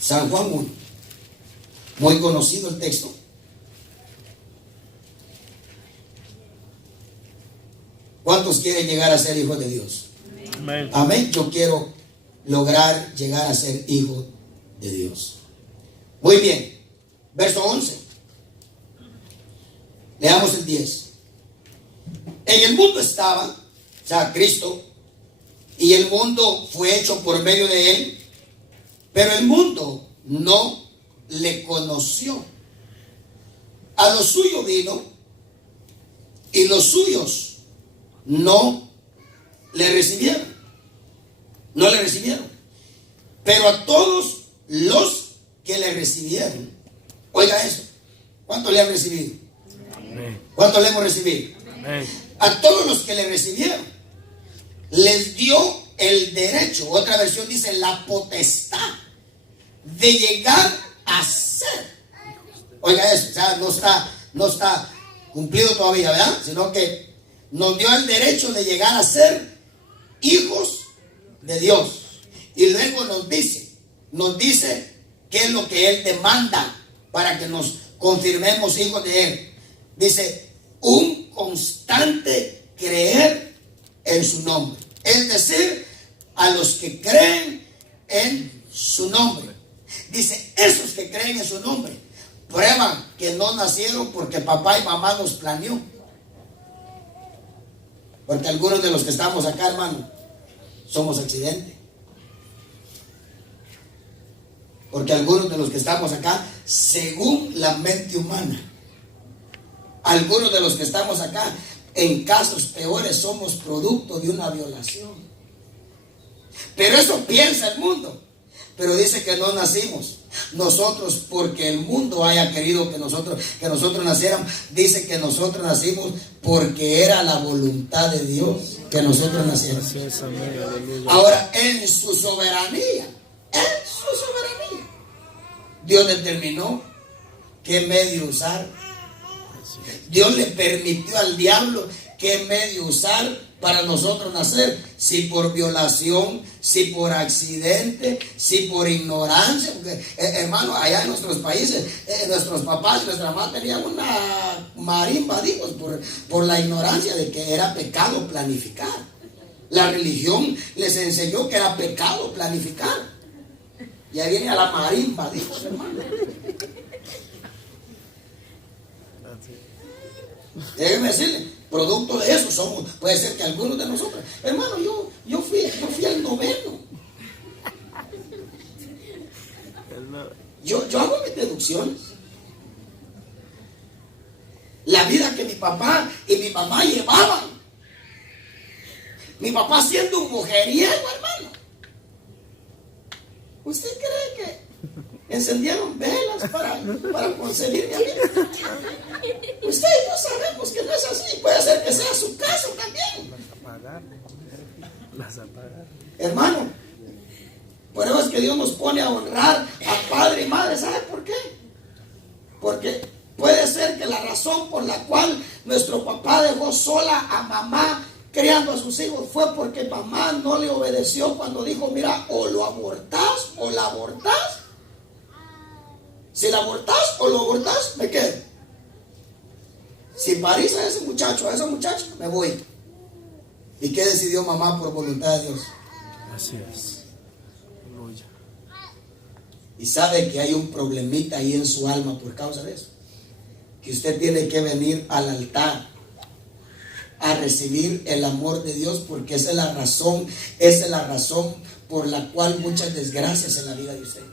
San Juan 1. Muy conocido el texto. ¿Cuántos quieren llegar a ser hijos de Dios? Amén. Amén. Yo quiero lograr llegar a ser hijo de Dios. Muy bien. Verso 11. Leamos el 10. En el mundo estaba, o sea, Cristo, y el mundo fue hecho por medio de Él, pero el mundo no le conoció. A lo suyo vino, y los suyos no le recibieron. No le recibieron. Pero a todos los que le recibieron, oiga eso, ¿cuánto le han recibido? ¿Cuánto le hemos recibido? Amén. A todos los que le recibieron les dio el derecho, otra versión dice la potestad, de llegar a ser. Oiga eso, o sea, no está cumplido todavía, ¿verdad? Sino que nos dio el derecho de llegar a ser hijos de Dios. Y luego nos dice qué es lo que Él demanda para que nos confirmemos hijos de Él. Dice: un constante creer en su nombre. Es decir, a los que creen en su nombre. Dice: esos que creen en su nombre prueban que no nacieron porque papá y mamá los planeó. Porque algunos de los que estamos acá, hermano, somos accidente. Porque algunos de los que estamos acá, según la mente humana, algunos de los que estamos acá, en casos peores, somos producto de una violación. Pero eso piensa el mundo. Pero dice que no nacimos nosotros porque el mundo haya querido que nosotros naciéramos. Dice que nosotros nacimos porque era la voluntad de Dios. que nosotros naciéramos. Así es, amén, aleluya. Ahora, en su soberanía, Dios determinó qué medio usar. Dios le permitió al diablo qué medio usar para nosotros nacer. Si por violación, si por accidente, si por ignorancia. Porque, hermano, allá en nuestros países, nuestros papás y nuestras mamás tenían una marimba, digo, por la ignorancia de que era pecado planificar. La religión les enseñó que era pecado planificar. Y ahí viene a la marimba, dijo, hermano. Déjeme decirle, producto de eso somos, puede ser que algunos de nosotros, hermano, yo fui al noveno. Yo hago mis deducciones. La vida que mi papá y mi mamá llevaban. Mi papá siendo un mujeriego, hermano. ¿Usted cree que encendieron velas para concebir a mí? Usted y yo sabemos que no es así. Puede ser que sea su caso también. Las apagar. Hermano, por eso es que Dios nos pone a honrar a padre y madre. ¿Sabe por qué? Porque puede ser que la razón por la cual nuestro papá dejó sola a mamá criando a sus hijos fue porque mamá no le obedeció cuando dijo, mira, o lo abortás o la abortás. Si la abortás o lo abortás, me quedo. Si parís a ese muchacho, me voy. ¿Y qué decidió mamá por voluntad de Dios? Así es. Aleluya. Y sabe que hay un problemita ahí en su alma por causa de eso. Que usted tiene que venir al altar a recibir el amor de Dios, porque esa es la razón por la cual muchas desgracias en la vida de ustedes.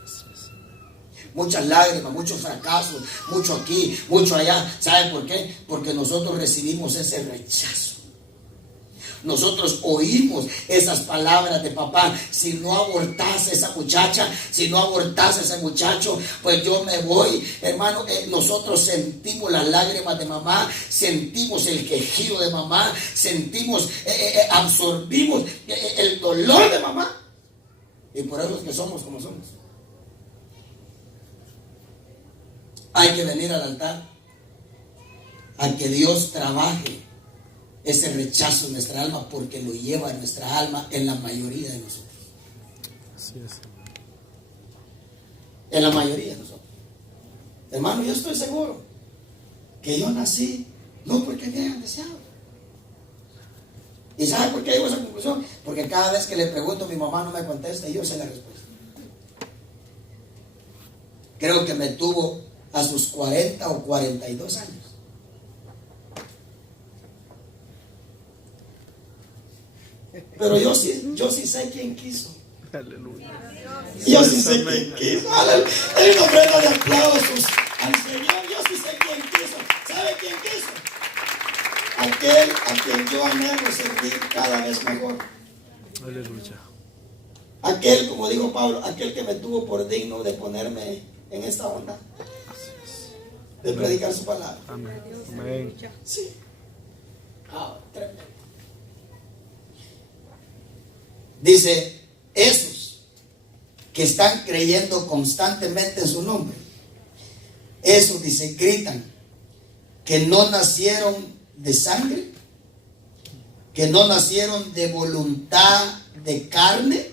Muchas lágrimas, muchos fracasos, mucho aquí, mucho allá. ¿Sabe por qué? Porque nosotros recibimos ese rechazo. Nosotros oímos esas palabras de papá: si no abortas a esa muchacha, si no abortas a ese muchacho, pues yo me voy. Hermano, nosotros sentimos las lágrimas de mamá, sentimos el quejido de mamá, sentimos, absorbimos el dolor de mamá. Y por eso es que somos como somos. Hay que venir al altar a que Dios trabaje ese rechazo en nuestra alma, porque lo lleva en nuestra alma en la mayoría de nosotros. Así es. En la mayoría de nosotros. Hermano, yo estoy seguro que yo nací no porque me hayan deseado. ¿Y sabe por qué digo esa conclusión? Porque cada vez que le pregunto, mi mamá no me contesta y yo sé la respuesta. Creo que me tuvo a sus 40 o 42 años. Pero yo sí sé quién quiso. Aleluya. Yo sí sé quién quiso. Aleluya. Hay una ofrenda de aplausos al Señor. Yo sí sé quién quiso. ¿Sabe quién quiso? Aquel a quien yo anhelo servir cada vez mejor. Aleluya. Aquel, como dijo Pablo, aquel que me tuvo por digno de ponerme en esta onda, de predicar su palabra. Amén. Amén. Sí. Tremendo. Dice, esos que están creyendo constantemente en su nombre, esos, dice, gritan que no nacieron de sangre, que no nacieron de voluntad de carne.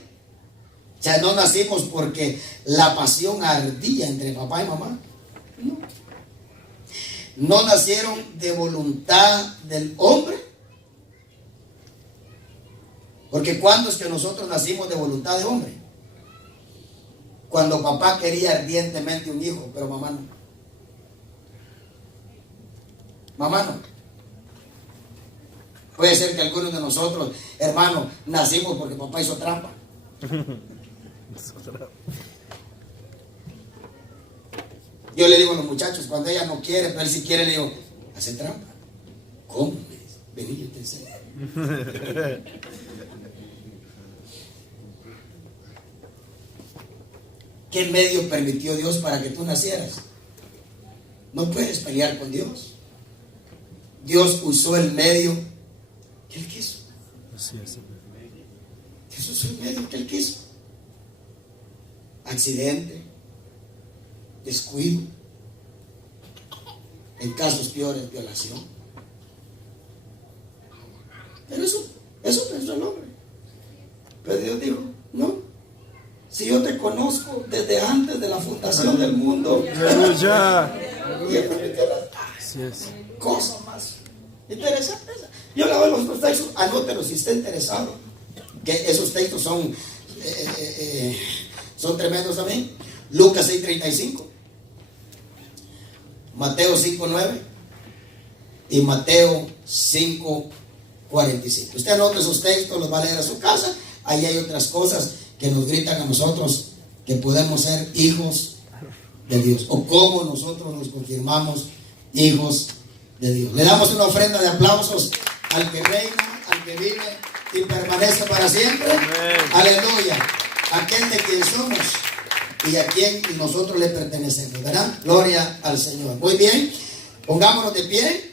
O sea, no nacimos porque la pasión ardía entre papá y mamá. No. No nacieron de voluntad del hombre. Porque ¿cuándo es que nosotros nacimos de voluntad de hombre? Cuando papá quería ardientemente un hijo, pero mamá no. Mamá no. Puede ser que algunos de nosotros, hermanos, nacimos porque papá hizo trampa. Yo le digo a los muchachos, cuando ella no quiere, pero él sí quiere, le digo, hace trampa. ¿Cómo? Vení, yo te enseño. ¿Qué medio permitió Dios para que tú nacieras? No puedes pelear con Dios. Dios usó el medio que Él quiso. Así es. Eso es el medio que Él quiso. Accidente, descuido, en casos peores, violación. Pero eso pensó el hombre. Pero Dios dijo, no, si yo te conozco desde antes de la fundación del mundo, Aleluya. y Él permitió las cosas más interesantes. Yo le doy los otros textos, anótelos si está interesado, que esos textos son tremendos también. Lucas 6:35, Mateo 5:9 y Mateo 5:45. Usted anota esos textos, los va a leer a su casa. Ahí hay otras cosas que nos gritan a nosotros que podemos ser hijos de Dios, o cómo nosotros nos confirmamos hijos de Dios. Le damos una ofrenda de aplausos al que reina, al que vive y permanece para siempre. Amén. Aleluya. Aquel de quien somos y a quien nosotros le pertenecemos, ¿verdad? Gloria al Señor. Muy bien, pongámonos de pie.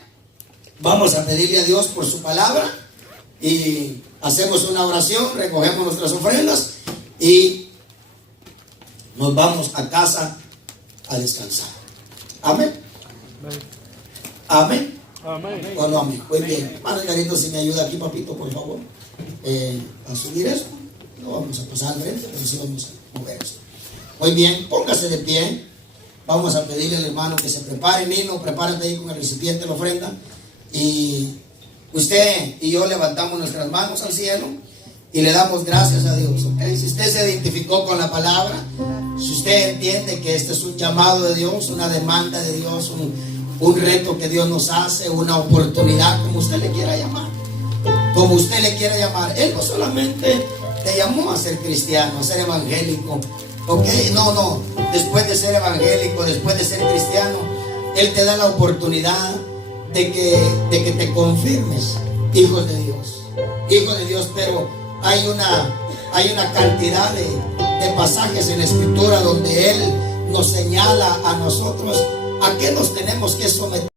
Vamos a pedirle a Dios por su palabra y hacemos una oración, recogemos nuestras ofrendas y nos vamos a casa a descansar. Amén. Amén. Amén. ¿O no, amén? Muy bien. Hermano Garito, si me ayuda aquí, papito, por favor, a subir esto. No vamos a pasar al frente, pero sí vamos a mover esto. Muy bien, póngase de pie. Vamos a pedirle al hermano que se prepare. Nino, prepárate ahí con el recipiente de la ofrenda. Y usted y yo levantamos nuestras manos al cielo y le damos gracias a Dios. ¿Okay? Si usted se identificó con la palabra, si usted entiende que este es un llamado de Dios, una demanda de Dios, un reto que Dios nos hace, una oportunidad, como usted le quiera llamar, como usted le quiera llamar. Él no solamente te llamó a ser cristiano, a ser evangélico, ok, no, después de ser evangélico, después de ser cristiano, Él te da la oportunidad de que te confirmes hijo de Dios, pero hay una cantidad de pasajes en la Escritura donde Él nos señala a nosotros a qué nos tenemos que someter.